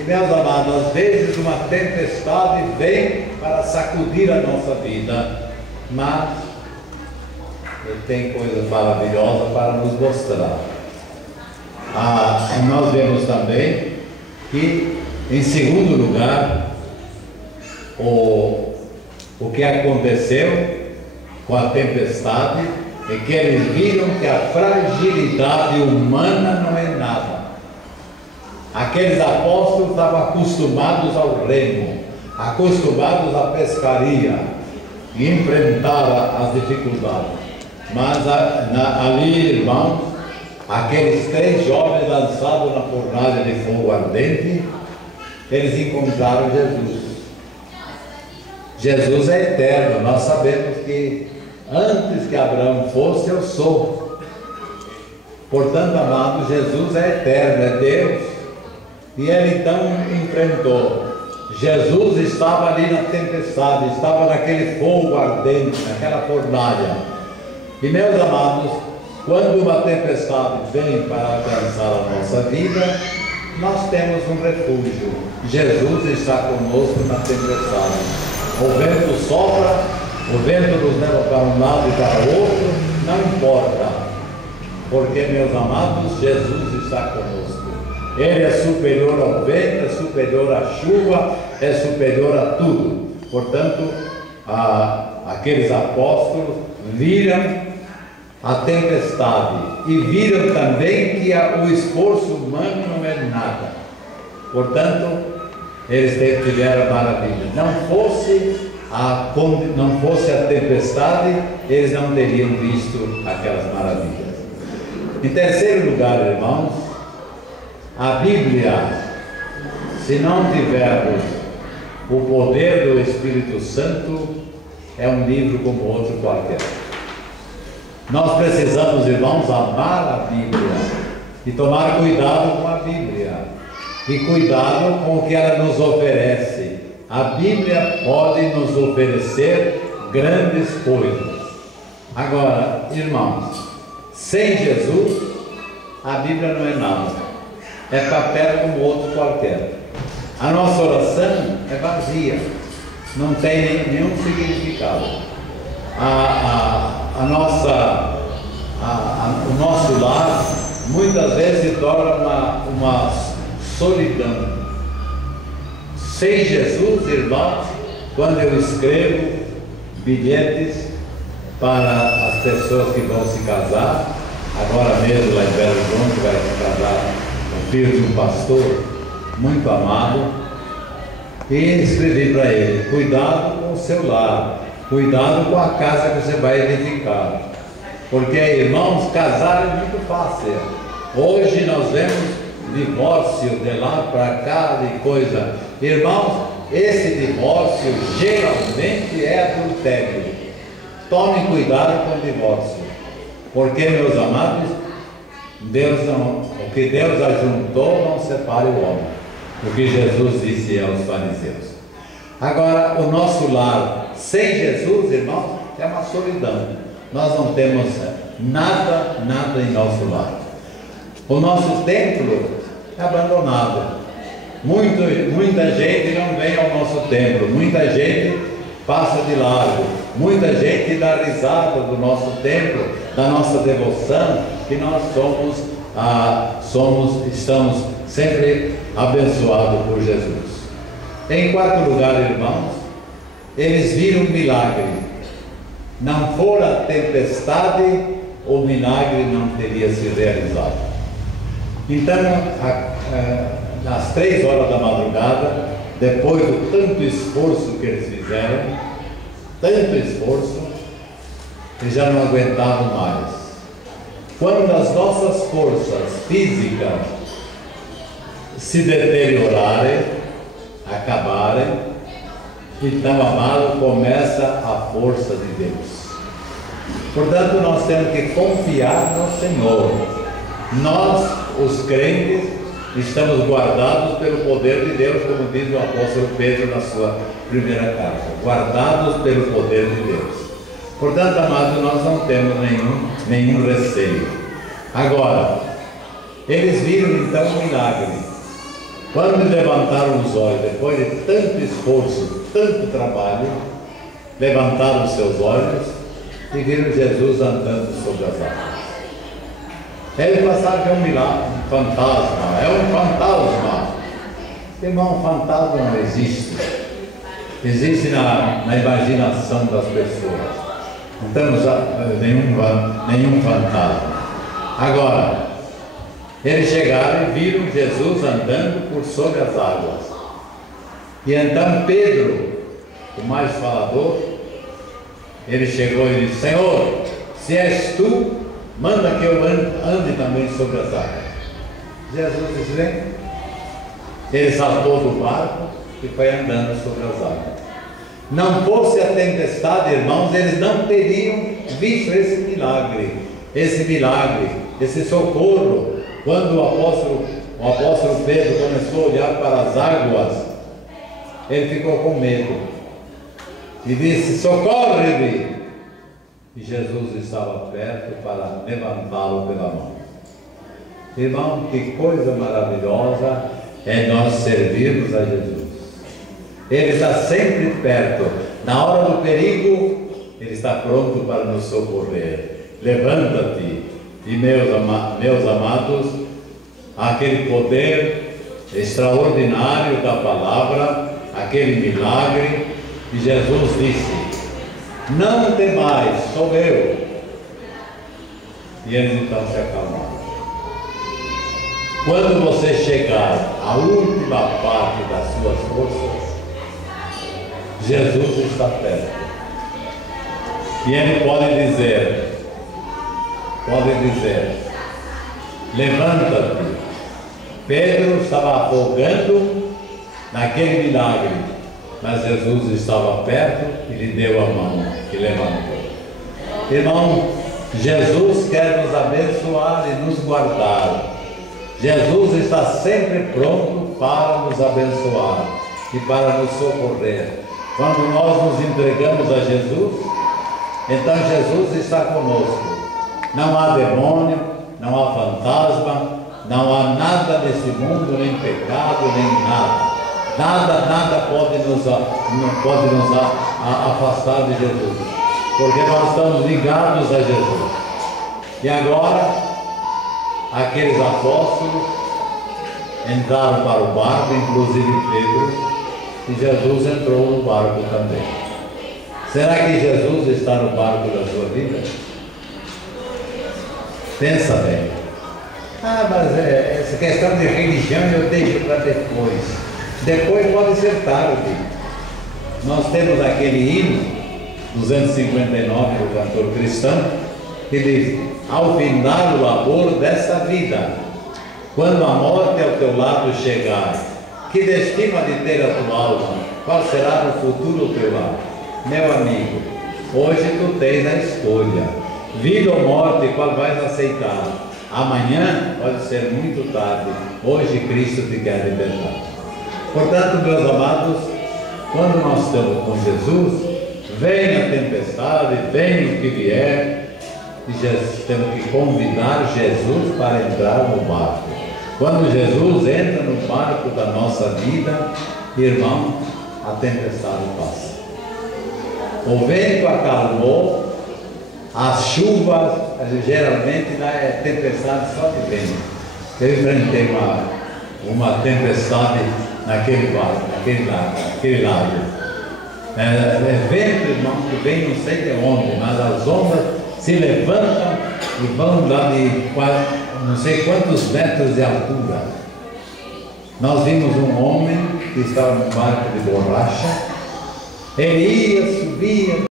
E meus amados, às vezes uma tempestade vem para sacudir a nossa vida, mas Ele tem coisas maravilhosas para nos mostrar. Nós vemos também que, em segundo lugar, o que aconteceu com a tempestade é que eles viram que a fragilidade humana não é nada. Aqueles apóstolos estavam acostumados ao remo, acostumados à pescaria e enfrentaram as dificuldades. Mas ali, irmãos, aqueles 3 jovens lançados na fornalha de fogo ardente, eles encontraram Jesus. Jesus é eterno, nós sabemos que antes que Abraão fosse, eu sou. Portanto, amado, Jesus é eterno, é Deus. E ele então enfrentou. Jesus estava ali na tempestade, estava naquele fogo ardente, naquela fornalha. E meus amados, quando uma tempestade vem para alcançar a nossa vida, nós temos um refúgio. Jesus está conosco na tempestade. O vento sopra, o vento nos leva para um lado e para o outro, não importa, porque, meus amados, Jesus está conosco. Ele é superior ao vento, é superior à chuva, é superior a tudo. Portanto, aqueles apóstolos viram a tempestade e viram também que o esforço humano não é nada. Portanto, eles tiveram a maravilha. Não fosse a tempestade, eles não teriam visto aquelas maravilhas. Em terceiro lugar, irmãos, a Bíblia, se não tivermos o poder do Espírito Santo, é um livro como outro qualquer. Nós precisamos, irmãos, amar a Bíblia e tomar cuidado com a Bíblia e cuidado com o que ela nos oferece. A Bíblia pode nos oferecer grandes coisas. Agora, irmãos, sem Jesus, a Bíblia não é nada. É papel como outro qualquer. A nossa oração é vazia, não tem nenhum significado. O nosso lar muitas vezes se torna uma solidão. Sem Jesus, irmãos, quando eu escrevo bilhetes para as pessoas que vão se casar, agora mesmo lá em Belo Horizonte vai se casar o filho de um pastor muito amado, e escrevi para ele: cuidado com o seu lar, cuidado com a casa que você vai edificar, porque, irmãos, casar é muito fácil. Hoje nós vemos divórcio de lá para cá, de coisa. Irmãos, esse divórcio geralmente é adultério. Tomem cuidado com o divórcio, porque, meus amados, o que Deus ajuntou não separe o homem, o que Jesus disse aos fariseus. Agora, o nosso lar sem Jesus, irmãos, é uma solidão. Nós não temos nada em nosso lar. O nosso templo é abandonado. Muita gente não vem ao nosso templo, muita gente passa de largo, muita gente dá risada do nosso templo, da nossa devoção, que nós estamos sempre abençoados por Jesus. Em quarto lugar, irmãos, eles viram um milagre. Não for a tempestade, o milagre não teria se realizado. Então, às 3 horas da madrugada, depois do tanto esforço que eles fizeram, eles já não aguentavam mais. Quando as nossas forças físicas se deteriorarem, acabarem, então, amado, começa a força de Deus. Portanto, nós temos que confiar no Senhor. Nós, os crentes, estamos guardados pelo poder de Deus, como diz o apóstolo Pedro na sua primeira carta, guardados pelo poder de Deus. Portanto, amado, nós não temos nenhum receio. Agora, eles viram então um milagre. Quando levantaram os olhos, depois de tanto esforço, tanto trabalho, levantaram os seus olhos e viram Jesus andando sobre as águas. Eles passaram que é um milagre, um fantasma, é um fantasma. Irmão, fantasma não existe. Existe na imaginação das pessoas. Não temos nenhum fantasma. Agora, eles chegaram e viram Jesus andando por sobre as águas. E então Pedro, o mais falador, ele chegou e disse: Senhor, se és tu, manda que eu ande também sobre as águas. Jesus disse: vem. Ele saltou do barco e foi andando sobre as águas. Não fosse a tempestade, irmãos, eles não teriam visto esse milagre, esse socorro. Quando o apóstolo Pedro começou a olhar para as águas, ele ficou com medo e disse: socorre-me! E Jesus estava perto para levantá-lo pela mão. Irmão, que coisa maravilhosa é nós servirmos a Jesus. Ele está sempre perto. Na hora do perigo, Ele está pronto para nos socorrer. Levanta-te. E meus amados, aquele poder extraordinário da palavra, aquele milagre, e Jesus disse: não temais, sou eu. E eles então se acalmaram. Quando você chegar à última parte das suas forças, Jesus está perto. E Ele pode dizer, levanta-te. Pedro estava afogando naquele milagre, mas Jesus estava perto e lhe deu a mão e levantou. Irmão, Jesus quer nos abençoar e nos guardar. Jesus está sempre pronto para nos abençoar e para nos socorrer. Quando nós nos entregamos a Jesus, então Jesus está conosco. Não há demônio, não há fantasma, não há nada nesse mundo, nem pecado, nem nada. Nada pode nos afastar de Jesus, porque nós estamos ligados a Jesus. E agora, aqueles apóstolos entraram para o barco, inclusive Pedro, e Jesus entrou no barco também. Será que Jesus está no barco da sua vida? Pensa bem. Mas essa questão de religião eu deixo para depois. Depois pode ser tarde. Nós temos aquele hino 259 do cantor cristão, que diz: ao findar o labor dessa vida, quando a morte ao teu lado chegar, que destino há de ter a tua alma? Qual será no futuro o teu lar? Meu amigo, hoje tu tens a escolha: vida ou morte, qual vais aceitar? Amanhã pode ser muito tarde. Hoje Cristo te quer libertar. Portanto, meus amados, quando nós estamos com Jesus, venha a tempestade, venha o que vier, e temos que convidar Jesus para entrar no barco. Quando Jesus entra no barco da nossa vida, irmão, a tempestade passa. O vento acalmou, as chuvas, geralmente é tempestade só de vento. Eu enfrentei uma tempestade naquele barco, naquele lago. É vento, irmão, que vem não sei de onde, mas as ondas se levantam e vão lá de não sei quantos metros de altura. Nós vimos um homem que estava num barco de borracha. Ele ia, subia,